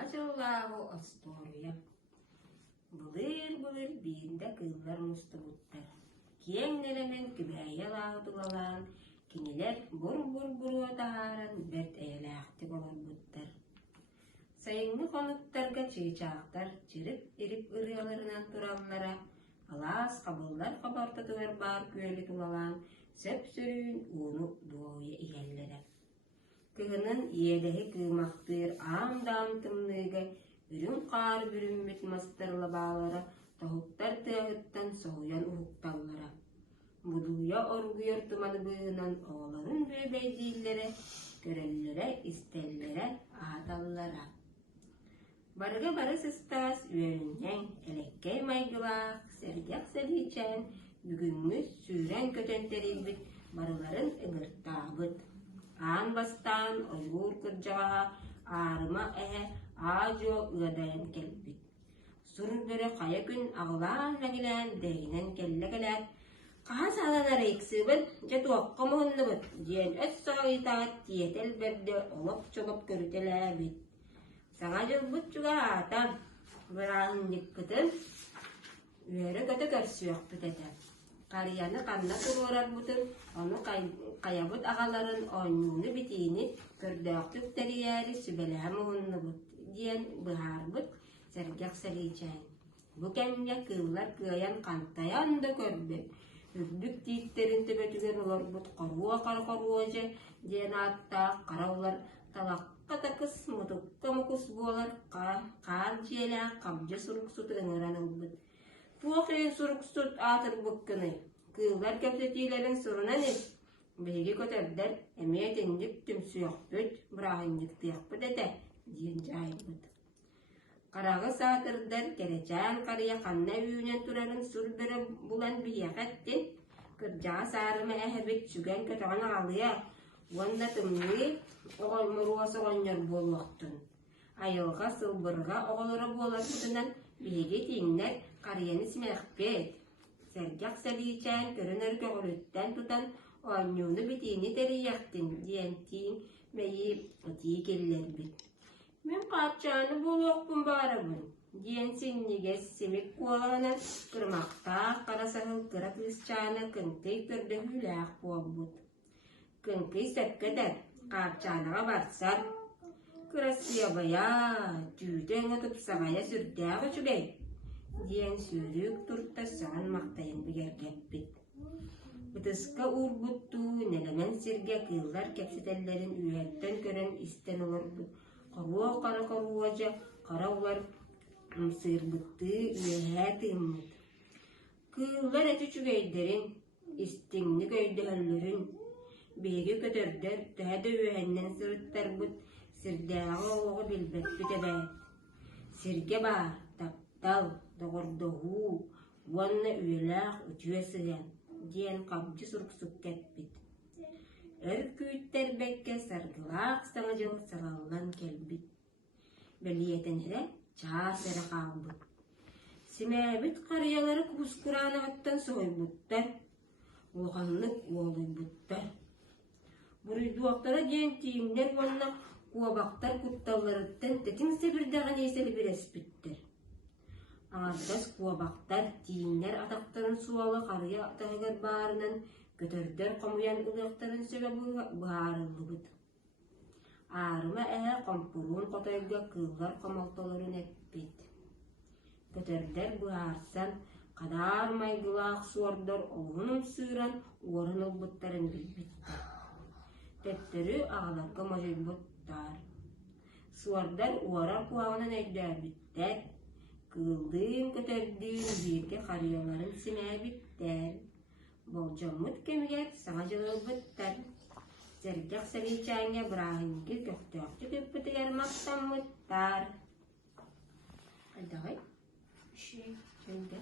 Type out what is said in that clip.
Саңачыллағы Астория. Былыр биинде кыллар мустубуттар. Киеңнелемен кибәйе лаудулалан, кинилер бур тахаран берт эйләхти болорбуттар. Сайыңны конуттарга чыычаактар чирip ирип ырыаларынан тураллара, алаас кабыллар кабартатыгар бар күөлі тулалан, сөп сүрүүн уну дуоя иеллере. Кыгынын иелеһи кыымактыыр аам-даам тымныыга үрүн каар бүрүммүт мастарла баалара тоһуттар тыаһыттан соһуйан уһукталлара. Будуйа оргуйар туманыбыынан оҕолорун бөбөйдииллере, көрөллөрө, истеллере, ааталлара. Барыга бары сыстаас үөрүннэң элеккей майгылаах, сэргэх сэлиичэн, бүгүҥҥү сүүрэн көтөнтериирбит барыларын ыҥыртаабыт. Аан бастаан ойгуур кырдьаҕаһа аарыма эһэ аадьуо ыадайан кэлбит. Сур бөрө хая күн аҕылаан лэгилээн дэйинэн кэллэ-кэлээт «Хаһа сааланара иксыыбын, дьэ туохха муһуннубут» диэн өс саҕайытаат тиэтэл бэрдэ олоп-чолоп көрүтэлээбит. Саҥа дьылбыт чуга аата, бырааһынньыккытын үөрэ көтө көрсүөхпүт этэ. Карыяны канна туруорарбутун, ону каябыт аҕаларын оонньууну битиини көрдөөктүк тэрийээри сүбэлэһэ муһуннубут диэн быһаарбыт сэргэх сэлиичээн. Бу кэмҥэ кыыллар кыайан хантайан да көрбүт. Үрдүк тииттерин төбөтүгэр олорбут коруо-коруожа диэн ааттаах караулар талакка такыс мутукка мукус буолар каар дьиэлээх кабдьа суруксут ыҥыран ылбыт. Туох ээн суруксут аатырбыккыны, кыыллар кэпсэтиилэрин сурунан ис, биһиги көтөрдөр эмиэ тинник түмсүөхпүт, бырааһынньыктыахпыт этэ диэн дьаайбыт. Карагы саатырдар кэречээн карыйа ханна үүнэн турарын сур бөрө булан биһиэхэттин, кырдьаҕа саарыма эһэбит сүгэн көтөҕөн аҕалыа, уонна тымныы оҕоймуруа соҕонньор буолуохтун. Айылга сылбырга оҕолоро буоларбытынан биһиги тииннэр карыйаны симэхпэт. Сэргэх сэлиичээн көрөн өргөҕүлүттэн тутан оонньууну битиини тэрийэхтин диэн тииҥ мэйи ытии киллэрбит. Мен хаапчааны буолуохпун баарабын диэн синнигес симик куолаҕынан кырмактаах кара саһылкыра кыысчаана кыңкый көрдөһүүлээх буолбут. Кыңкый сөпкөтөр, хаапчаанаҕа барсар. «Красивая, түүтü öҥө тупсаҕайа сүрдээҕи үчүгэй» диэн сүүрүүк турта саҕан мактайын бигэргэппит. Бытыска уурбуттуу нэлэмэн сиргэ кыыллар кэпсэтэллэрин үөттөн көрөн истэн олорбут. Коруо-коруожа кара улар сыырбыттыы үөһээ тыыммыт. Кыыллар эти үчүгэйдэрин, истиҥни көйдөһөллөрүн биһиги көтөрдөр төһө да үөһэннэн сырыттарбыт. Сирдээҕи оҕоҕо билбэппит эбээ. Сиргэ баар, таптал, доҕордоһуу, уонна үөлээх үтүө сыһыан диэн хабдьы суруксук кэппит. Өр күүттэрбэккэ саргылаах саҥадьыл салаллан кэлбит. Бэлиэтэнэрэ чаас эрэ хаалбыт. Симээбит харыйалары кубускураанаҕыттан соһуйбуттар, улаханнык уолуйбуттар. Буруйдуохтара диэн тииҥнэр уонна куобактар кутталларыттан тэтиҥ сэбирдэҕин эйсэли бирэспиттэр. Аҥардас куобактар тииҥнэр атахтарын суола харыйа таһыгар баарынан көтөрдөр хомуян ылыахтарын сөбө быһаарыллыбыт. Аарыма эһэ хомпуруун хотойга кыыллар хомолтолорун эппит. Көтөрдөр быһаарсан кадаар майгылаах суордор олунун сыыран уорун ылбыттарын билбиттэр. Төттөрү аҕаларга можуйбуттар. Суордар уорар куаҕынан өйдөөбүттэр, кыылдыын көтөрдүүн бииргэ харыйаларын симээбиттэр. Болдьоммут кэмигэр саҥа дьылылбыттар. Сэргэх сэлиичээҥҥэ бырааһынньыгы көхтөөхтү кыппытыгар мактаммыттар. Айдаҕай? Чөйдэ.